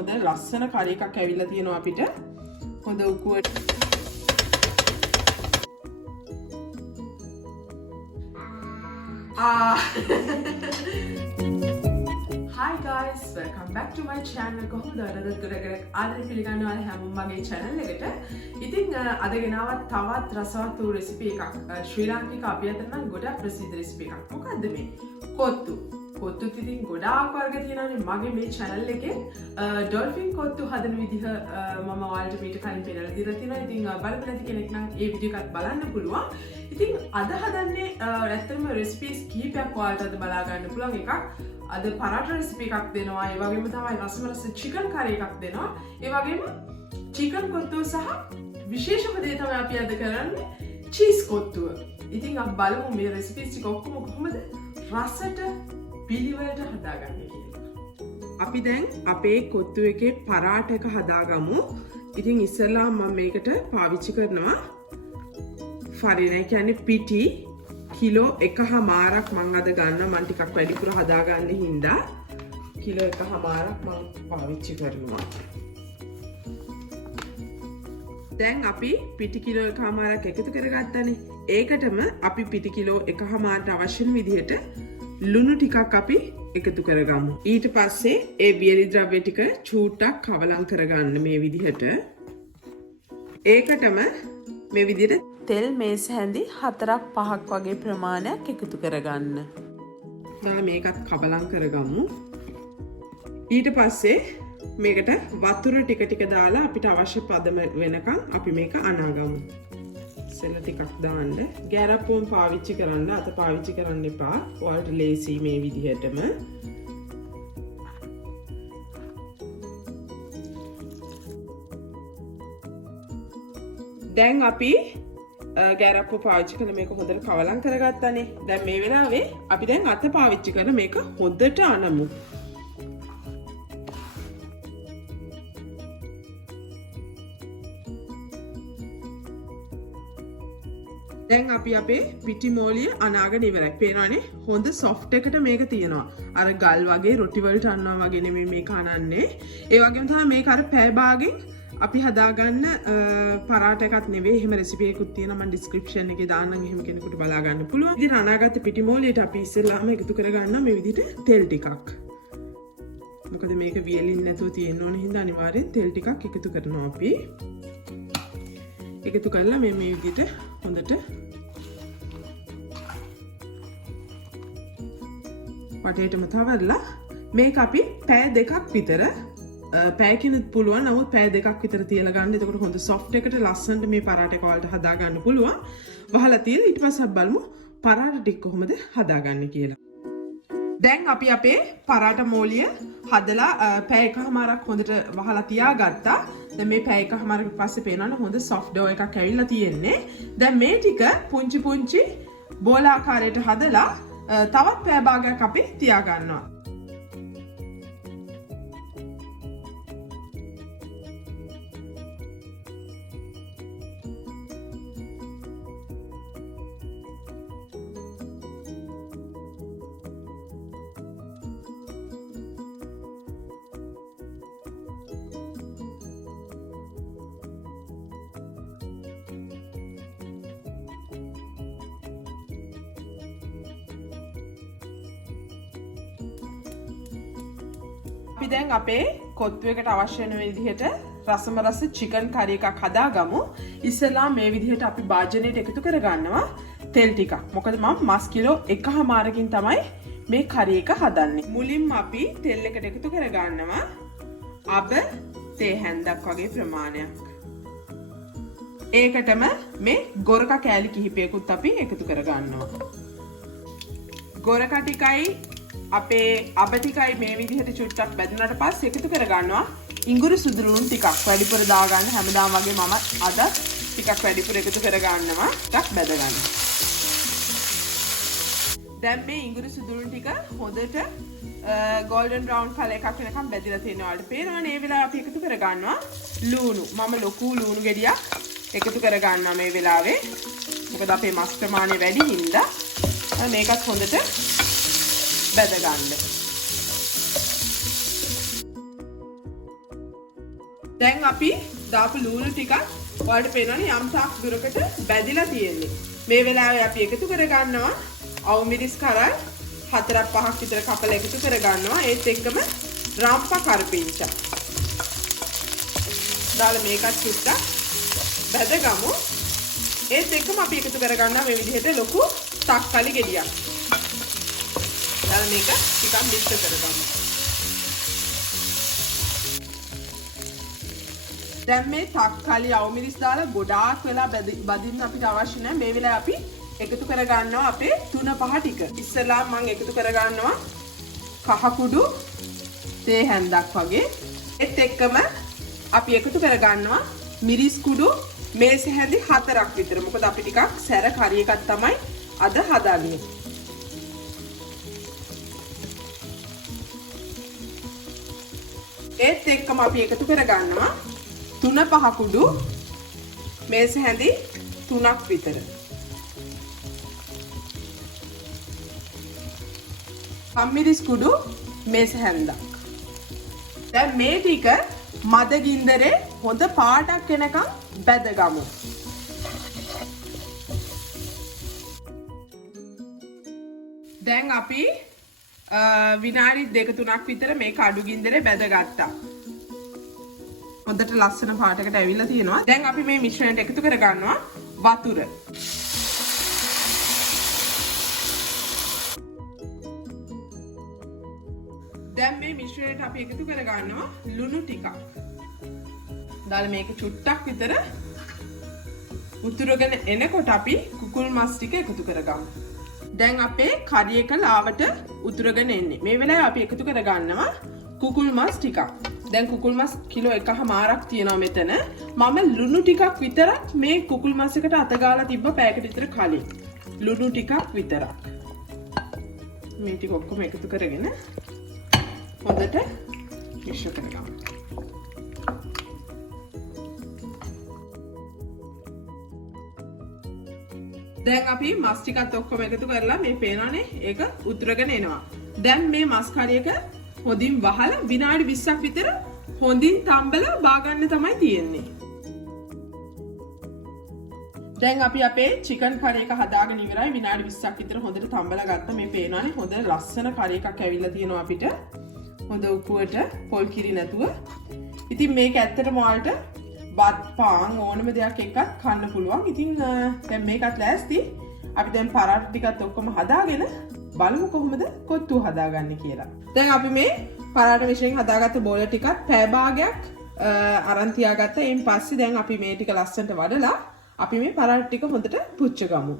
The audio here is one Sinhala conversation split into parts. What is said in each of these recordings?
හොඳ ලස්සන කරි එකක් ඇවිල්ලා තියෙනවා අපිට. හොඳ උකුවට. Hi guys, welcome back to my channel. කොහොමද අදත් ගොඩක් ආදරේ පිළිගන්නවා හැමෝම මගේ channel එකට. ඉතින් අද ගෙනාවත් තවත් රසවත් වූ රෙසිපි එකක්. ශ්‍රී ලාංකික අපි අතර නම් ගොඩක් ප්‍රසිද්ධ රෙසිපි එකක්. මොකද්ද මේ? කොත්තු. කොත්තුත් ඉතින් ගොඩාක් වර්ග තියෙනවානේ මගේ මේ channel එකේ. ඩොල්ෆින් කොත්තු හදන විදිහ මම ඔයාලට මීට කලින් පෙන්නලා දීලා තියෙනවා. ඉතින් බලපු නැති කෙනෙක් නම් ඒ වීඩියෝ එකත් බලන්න පුළුවන්. ඉතින් අද හදන්නේ ඇත්තටම රෙසිපීස් කීපයක් ඔයාලට අද බලා ගන්න පුළුවන් එකක්. අද පරාටා රෙසිපි එකක් දෙනවා. ඒ වගේම තමයි රසමලස් චිකන් කරි එකක් දෙනවා. ඒ වගේම චිකන් කොත්තුව සහ විශේෂම දේ තමයි අපි අද කරන්නේ චීස් කොත්තුව. ඉතින් අපි බලමු මේ රෙසිපීස් ටික ඔක්කොම කොහොමද රසට පිළිවෙලට හදාගන්නේ කියලා. අපි දැන් අපේ කොත්තු එකේ පරාට එක හදාගමු. ඉතින් ඉස්සෙල්ලා මම මේකට පාවිච්චි කරනවා ෆරින කියන්නේ පිටි කිලෝ 1.5ක් මම අද ගන්න මම ටිකක් වැඩිපුර හදාගන්න හින්දා කිලෝ 1.5ක් මම පාවිච්චි කරනවා. දැන් අපි පිටි කිලෝ 1.5ක් එකතු කරගත්තානේ. ඒකටම අපි පිටි කිලෝ 1.5ට අවශ්‍ය වෙන විදිහට ලුණු ටිකක් අපි එකතු කරගමු. ඊට පස්සේ ඒ බියරි ද්‍රව්‍ය ටික චූට්ටක් කවලම් කරගන්න මේ විදිහට. ඒකටම මේ විදිහට තෙල් මේස හැඳි 4-5ක් වගේ ප්‍රමාණයක් එකතු කරගන්න. දැන් මේකත් කබලම් කරගමු. ඊට පස්සේ මේකට වතුර ටික ටික දාලා අපිට අවශ්‍ය පදම වෙනකන් අපි මේක අනාගමු. සෙල ටිකක් දාන්න. ගැරප්පුවම පාවිච්චි කරන්න, අත පාවිච්චි කරන්න එපා. ඔයාලට ලේසි මේ විදිහටම. දැන් අපි ගැරප්පු පාවිච්චි කරලා මේක හොඳට කවලම් කරගත්තානේ. දැන් මේ වෙලාවේ අපි දැන් අත පාවිච්චි කරලා මේක හොඳට අනමු. දැන් අපි අපේ පිටි මෝලිය අනාගෙන ඉවරයි. පේනවනේ හොඳ සොෆ්ට් එකට මේක තියෙනවා. අර ගල් වගේ රොටි වලට අන්නවා වගේ නෙමෙයි මේක අනන්නේ. ඒ වගේම තමයි මේක අර පැය භාගෙන් අපි හදාගන්න පරාට එකක් නෙවෙයි. එහෙම රෙසිපි එකකුත් තියෙනවා මම ඩිස්ක්‍රිප්ෂන් එකේ දාන්නම්. එහෙම කෙනෙකුට බලා ගන්න පුළුවන්. ඉතින් අනාගත පිටි මෝලියට අපි ඉස්සෙල්ලාම එකතු කරගන්නවා මේ විදිහට තෙල් ටිකක්. මොකද මේක වියලින් නැතුව තියෙන්න ඕන හින්දා අනිවාර්යෙන් තෙල් ටිකක් එකතු කරනවා අපි. එකතු කරලා මේ විදිහට හොඳට වටේටම තවරලා මේක අපි පැය දෙකක් විතර පැයකිනුත් පුළුවන්. නමුත් පැය දෙකක් විතර තියලා ගන්න. එතකොට හොඳ සොෆ්ට් එකට ලස්සනට මේ පරාට එක වලට හදා ගන්න පුළුවන්. වහලා තියලා ඊට පස්සේ අපි බලමු පරාට ටික කොහොමද හදාගන්නේ කියලා. දැන් අපි අපේ පරාට මෝලිය හදලා පැය එකමාරක් හොඳට වහලා තියාගත්තා. දැන් මේ පැය එකමාරකට පස්සේ පේනවනේ හොඳ සොෆ්ට් ඩෝ එකක් ඇවිල්ලා තියෙන්නේ. දැන් මේ ටික පුංචි පුංචි බෝල ආකාරයට හදලා තවත් පැය භාගයක් අපි තියාගන්නවා. අපි දැන් අපේ කොත්තු එකට අවශ්‍ය වෙන විදිහට රසමරස චිකන් කරි එකක් හදාගමු. ඉස්සෙල්ලා මේ විදිහට අපි භාජනයට එකතු කරගන්නවා තෙල් ටිකක්. මොකද මම මස් කිලෝ 1.5කින් තමයි මේ කරි එක හදන්නේ. මුලින්ම අපි තෙල් එකට එකතු කරගන්නවා අබ තේ හැන්දක් වගේ ප්‍රමාණයක්. ඒකටම මේ ගොරක කෑලි කිහිපයකුත් අපි එකතු කරගන්නවා. ගොරක ටිකයි අපේ අබ ටිකයි මේ විදිහට චුට්ටක් බැදුනට පස්සේ එකතු කරගන්නවා ඉඟුරු සුදුරුණු ටිකක් වැඩිපුර දාගන්න. හැමදාම වගේ මම අද ටිකක් වැඩිපුර එකතු කරගන්නවා. ටිකක් බැද ගන්න. දැන් මේ ඉඟුරු සුදුරුණු ටික හොඳට golden brown color එකක් වෙනකම් බැදලා තියෙනවා. වලට පේනවනේ. ඒ වෙලාව අපි එකතු කරගන්නවා ලුණු. මම ලොකු ලුණු ගෙඩියක් එකතු කරගන්නවා මේ වෙලාවේ. මොකද අපේ මස් ප්‍රමාණය වැඩි හින්දා මේකත් හොඳට බැද ගන්න. දැන් අපි දාපු ලුණු ටික ඔයාලට පේනවනේ යම් තාක් දුරකට බැදිලා තියෙන්නේ. මේ වෙලාවේ අපි එකතු කර ගන්නවා අවු මිරිස් කරල් 4-5ක් විතර කපලා එකතු කර ගන්නවා. ඒත් එක්කම රම්පා කරපිංචා. දාලා මේකත් චුට්ටක් බැදගමු. ඒත් එක්කම අපි එකතු කර ගන්නවා මේ විදිහට ලොකු තක්කාලි ගෙඩියක්. දාලා මේක ටිකක් මික්ස් කරගමු. දැන් මේ තක්කාලි අවු මිරිස් දාලා ගොඩාක් වෙලා බදින්න අපිට අවශ්‍ය නැහැ. මේ වෙලාවේ අපි එකතු කර ගන්නවා අපේ තුන පහ ටික. ඉස්සෙල්ලා මම එකතු කර ගන්නවා කහ කුඩු තේ හැන්දක් වගේ. ඒත් එක්කම අපි එකතු කර ගන්නවා මිරිස් කුඩු මේස හැඳි 4ක් විතර. මොකද අපි ටිකක් සැර කරි එකක් තමයි අද හදන්නේ. ඒත් එක්කම අපි එකතු කර ගන්නවා 3-5 කුඩු මේස හැඳි 3ක් විතර. මිරිස් කුඩු මේස හැන්දක්. දැන් මේ ටික මද ගින්දරේ හොඳ පාටක් වෙනකම් බැදගමු. දැන් අපි විනාඩි 2-3ක් විතර මේක අඩු ගින්දරේ බැදගත්තා. හොඳට ලස්සන පාටකට ඇවිල්ලා තියෙනවා. දැන් අපි මේ මිශ්‍රණයට එකතු කර ගන්නවා වතුර. දැන් මේ මිශ්‍රණයට අපි එකතු කර ගන්නවා ලුණු ටිකක්. දාලා මේක චුට්ටක් විතර උතුරගෙන එනකොට අපි කුකුල් මස් ටික එකතු කරගමු. දැන් අපේ කරි එක ලාවට උතුරගෙන එන්නේ. මේ වෙලාවේ අපි එකතු කර ගන්නවා කුකුල් මස් ටිකක්. දැන් කුකුල් මස් කිලෝ 1.5ක් තියෙනවා මෙතන. මම ලුණු ටිකක් විතරක් මේ කුකුල් මස් එකට අත ගාලා තිබ්බ පැයකට විතර කලින්. ලුණු ටිකක් විතරක්. මේ ටික ඔක්කොම එකතු කරගෙන හොඳට මිශ්‍ර කරගමු. දැන් අපි මස් ටිකත් ඔක්කොම එකතු කරලා මේ පේනවනේ ඒක උතුරගෙන එනවා. දැන් මේ මස් කරියක හොඳින් වහලා විනාඩි 20ක් විතර හොඳින් තම්බලා බාගන්න තමයි තියෙන්නේ. දැන් අපි අපේ චිකන් කරි එක හදාගෙන ඉවරයි. විනාඩි 20ක් විතර හොඳට තම්බලා ගත්තා. මේ පේනවනේ හොඳ ලස්සන කරි එකක් ඇවිල්ලා තියෙනවා අපිට. හොඳ උකුවට පොල් කිරි නැතුව. ඉතින් මේක ඇත්තටම ඔයාලට බත් පාන් ඕනම දෙයක් එක්ක කන්න පුළුවන්. ඉතින් දැන් මේකත් ලෑස්ති. අපි දැන් පරාට ටිකත් ඔක්කොම හදාගෙන බලමු කොහොමද කොත්තු හදාගන්නේ කියලා. දැන් අපි මේ පරාට මිශ්‍රයෙන් හදාගත්ත බෝල ටිකත් පැය භාගයක් අරන් තියාගත්තා. එයින් පස්සේ දැන් අපි මේ ටික ලස්සනට වඩලා අපි මේ පරාට ටික හොඳට පුච්ච ගමු.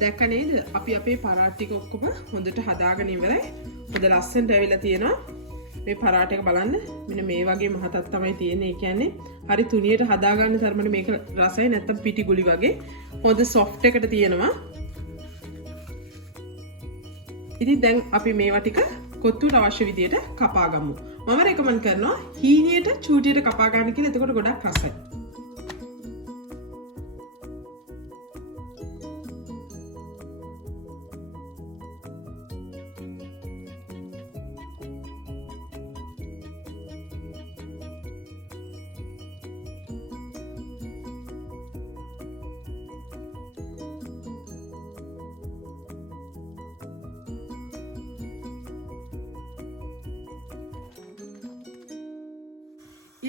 දැක්ක නේද අපි අපේ පරාට ටික ඔක්කොම හොඳට හදාගෙන ඉවරයි. හොඳ ලස්සනට ඇවිල්ලා තියෙනවා. මේ පරාට එක බලන්න මෙන්න මේ වගේ මහතක් තමයි තියෙන්නේ. ඒ කියන්නේ හරි තුනියට හදාගන්න තරමට මේක රසයි නැත්තම් පිටි ගුලි වගේ හොඳ සොෆ්ට් එකට තියෙනවා. ඉතින් දැන් අපි මේවා ටික කොත්තුට අවශ්‍ය විදියට කපා ගමු. මම රෙකමන්ඩ් කරනවා හීනියට චූටියට කපා ගන්න කියලා. එතකොට ගොඩක් රසයි.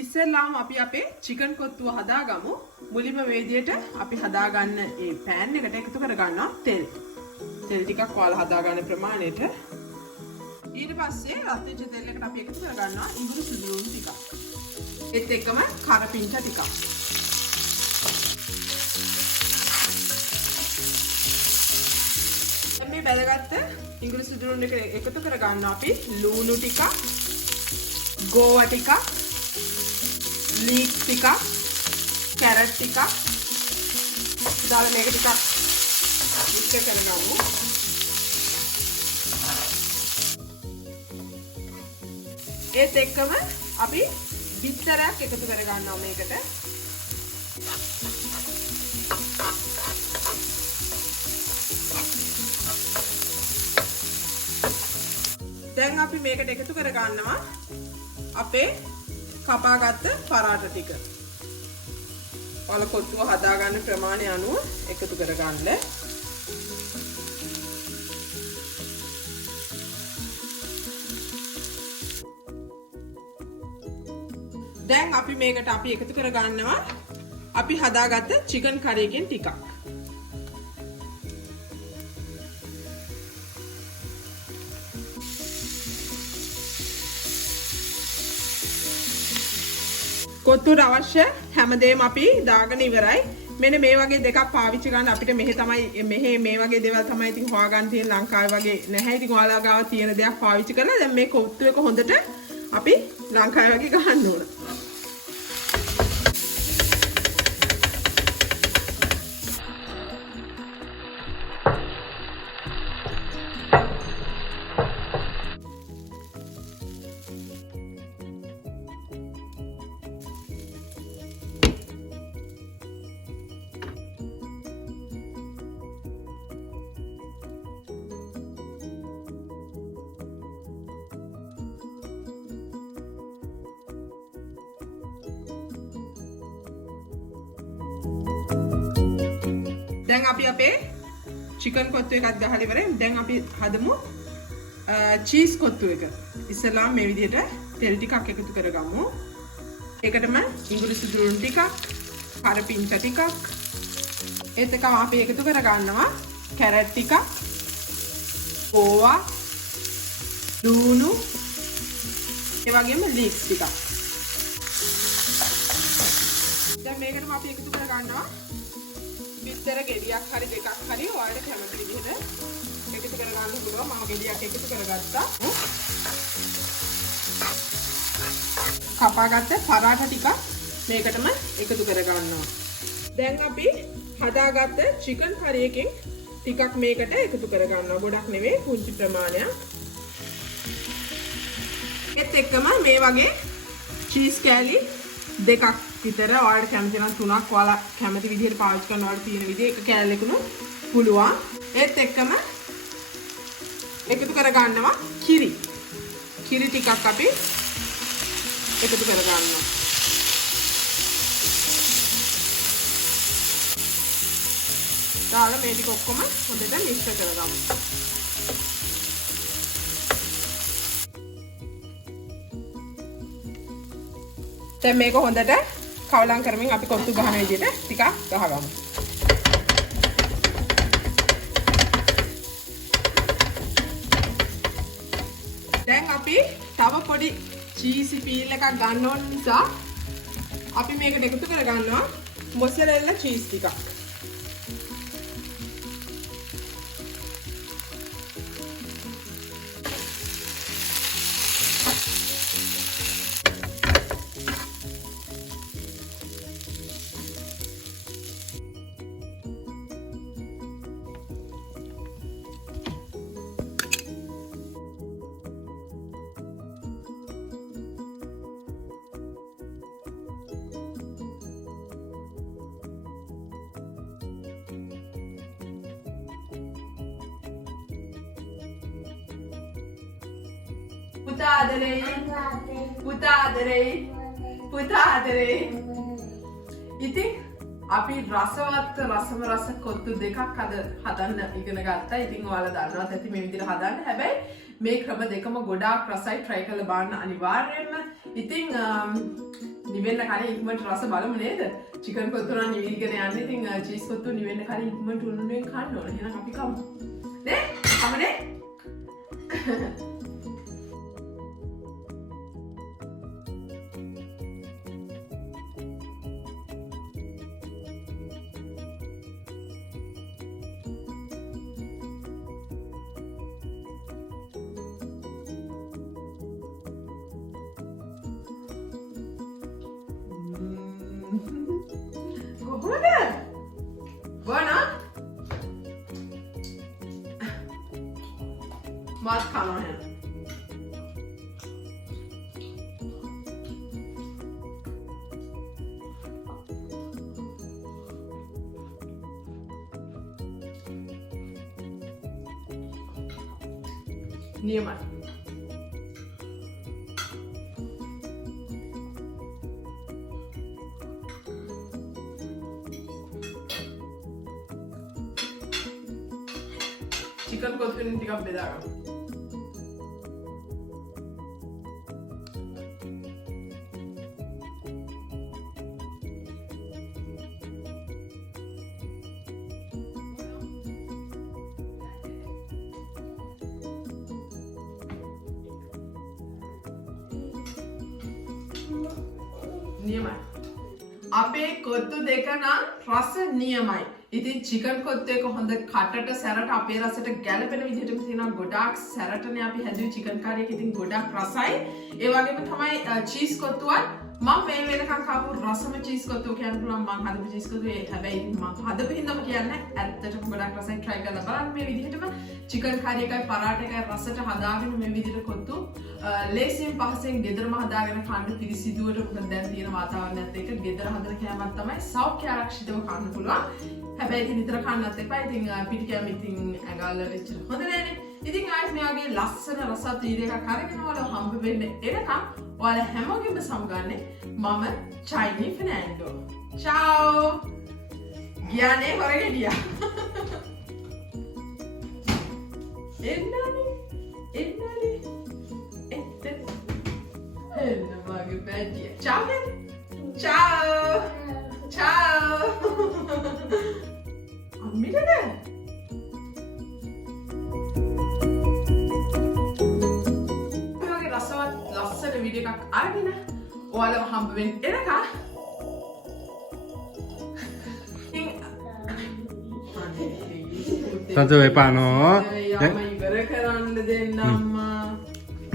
ඉස්සෙල්ලාම අපි අපේ චිකන් කොත්තුව හදාගමු. මුලින්ම මේ විදියට අපි හදාගන්න මේ පෑන් එකට එකතු කරගන්නවා තෙල්. තෙල් ටිකක් ඔයාලා හදාගන්න ප්‍රමාණයට. ඊට පස්සේ රත් වෙච්ච තෙල් එකට අපි එකතු කරගන්නවා ඉඟුරු සුදු ලුණු ටිකක්. ඒත් එක්කම කරපිංචා ටිකක්. වැදගත් ඉංග්‍රීසි දුරුන් එක එකතු කර ගන්න අපි ලුණු ටික, ගෝවා ටික, ලීක් ටික, කැරට් ටික දාලා මේක ටිකක් මික්ස් කරගමු. ඒත් එක්කම අපි බිත්තරයක් එකතු කර ගන්නවා මේකට. දැන් අපි මේකට එකතු කර ගන්නවා අපේ කපාගත්ත පරාට ටික. පළකොට්ටුව හදාගන්න ප්‍රමාණය අනුව එකතු කර ගන්න. දැන් අපි මේකට අපි එකතු කර ගන්නවා අපි හදාගත්ත චිකන් කරි එකෙන් ටිකක්. කොත්තුවට අවශ්‍ය හැමදේම අපි දාගෙන ඉවරයි. මෙන්න මේ වගේ දෙකක් පාවිච්චි කරන්න අපිට මෙහෙ මේ වගේ දේවල් තමයි ඉතින් හොයාගන්න තියෙන ලංකාවේ වගේ නැහැ. ඉතින් ඔයාලා ගාව තියෙන දේක් පාවිච්චි කරලා දැන් මේ කොත්තු එක හොඳට අපි ලංකාවේ වගේ ගහන්න ඕන. දැන් අපි අපේ චිකන් කොත්තු එකත් ගහලා ඉවරයි. දැන් අපි හදමු චීස් කොත්තු එක. ඉස්සෙල්ලාම මේ විදිහට තෙල් ටිකක් එකතු කරගමු. ඒකටම ඉංග්‍රීසි දුරුන් ටිකක්, කරපිංචා ටිකක්, ඒත් එකම අපි එකතු කර ගන්නවා කැරට් ටිකක්, ඕවා, ලුණු, ඒ වගේම ලීක්ස් ටිකක්. දැන් මේකටම අපි එකතු කර ගන්නවා බිත්තර ගෙඩියක් හරි දෙකක් හරි ඔයාලට කැමති විදිහට එකතු කර ගන්න පුළුවන්. මම ගෙඩියක් එකතු කරගත්තා. කපාගත්ත පරාට ටිකක් මේකටම එකතු කර ගන්නවා. දැන් අපි හදාගත්ත චිකන් කරි එකෙන් ටිකක් මේකට එකතු කර ගන්නවා. ගොඩක් නෙවෙයි පුංචි ප්‍රමාණයක්. ඒත් එක්කම මේ වගේ චීස් කෑලි දෙකක් විතර ඔයාලට කැමති නම් තුනක් ඔයාලා කැමති විදිහට පාවිච්චි කරන්න ඔයාලට තියෙන විදිහ එක කෑල්ලකුණු පුළුවන්. ඒත් එක්කම එකතු කර ගන්නවා කිරි. කිරි ටිකක් අපි එකතු කර ගන්නවා. දාලා මේ ටික ඔක්කොම හොඳට මික්ස් කරගමු. දැන් මේක හොඳට කවලම් කරමින් අපි කොත්තු ගහන විදිහට ටිකක් ගහගමු. දැන් අපි තව පොඩි චීසි පීල් එකක් ගන්න ඕන නිසා අපි මේකට එකතු කර ගන්නවා මොසරෙල්ලා චීස් ටිකක්. පුතාදරේ ඉතින් අපි රසවත් රස කොත්තු දෙකක් හදන්න ඉගෙන ගත්තා. ඉතින් ඔයාලා දන්නවත් ඇති මේ විදිහට හදන්න. හැබැයි මේ ක්‍රම දෙකම ගොඩාක් රසයි. try කරලා බලන්න අනිවාර්යයෙන්ම. ඉතින් නිවෙන්න කලින් ඉක්මනට රස බලමු නේද? චිකන් කොත්තු නම් නිවිගෙන යන්නේ. ඉතින් චීස් කොත්තු නිවෙන්න කලින් ඉක්මනට උණුවෙන් කන්න ඕන. එහෙනම් අපි කමු. නේ? කමනේ? खाना है नियम चिकन कोथमीर ටිකක් බෙදා ගන්න. නියමයි. අපේ කොත්තු දෙක නම් රස නියමයි. ඉතින් චිකන් කොත්තු එක හොඳ කටට සැරට අපේ රසට ගැලපෙන විදිහටම තියෙනවා. ගොඩාක් සැරටනේ අපි හැදුවේ චිකන් කාරි එක. ඉතින් ගොඩාක් රසයි. ඒ වගේම තමයි චීස් කොත්තුවත් මම මේ වෙනකන් කාපු රසම චීස් කොත්තුව කියන්න පුළුවන්. මම හදපු චීස් කොත්තුව හැබැයි මම හදපු හින්දාම කියන්නේ ඇත්තටම ගොඩාක් රසයි. try කරලා බලන්න මේ විදිහටම චිකන් කාරි එකයි පරාට එකයි රසට හදාගෙන මේ විදිහට කොත්තු ලේසියෙන් පහසෙන් ගෙදරම හදාගෙන කන්න පිරිසිදුවට මොකද දැන් තියෙන වාතාවරණයත් එක්ක ගෙදර හදන කෑමක් තමයි සෞඛ්‍ය ආරක්ෂිතව කන්න පුළුවන්. හැබැයි ඉතින් නිතර කන්නත් එපා. ඉතින් පිටි කෑම ඉතින් ඇඟවලට එච්චර හොඳ නෑනේ. ඉතින් ආයෙත් මේ වගේ ලස්සන රසත් වීඩියෝ එකක් අරගෙන ඔයාලා හම්බ වෙන්න එනකම් ඔයාලා හැමෝගෙම සමගන්නේ මම චයිනි ෆර්නැන්ඩෝ. චාෝ. ගියානේ හොරගෙඩියා. එන්නනේ. එන්න මගේ බැඩියා. චාෝ. චාෝ. චාෝ. අම්මිටද? ලස්සන වීඩියෝ එකක් අරගෙන ඔයාලව හම්බ වෙන්න එනකම් තන්ත වෙපානෝ ඉවර කරන්න දෙන්න අම්මා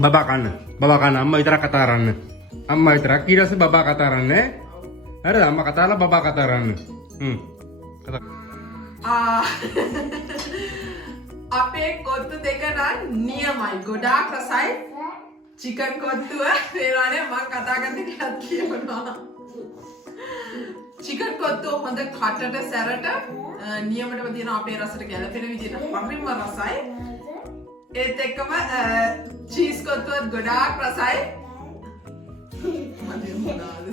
බබා කන්න අම්මා විතරක් කතා කරන්න අම්මා විතරක් ඊට පස්සේ බබා කතා කරන්නේ හරිද අම්මා කතා කරලා බබා කතා කරන්න කතා අපේ කොත්තු දෙක නම් නියමයි ගොඩාක් රසයි චිකන් කොත්තුව වේලානේ මම කතා කරන්න ටිකක් කියනවා. චිකන් කොත්තුව හොඳ කටට සැරට නියමටම තියෙන අපේ රසට ගැලපෙන විදිහට හරිම රසයි. ඒත් එක්කම චීස් කොත්තුවත් ගොඩාක් රසයි. මම මොනවාද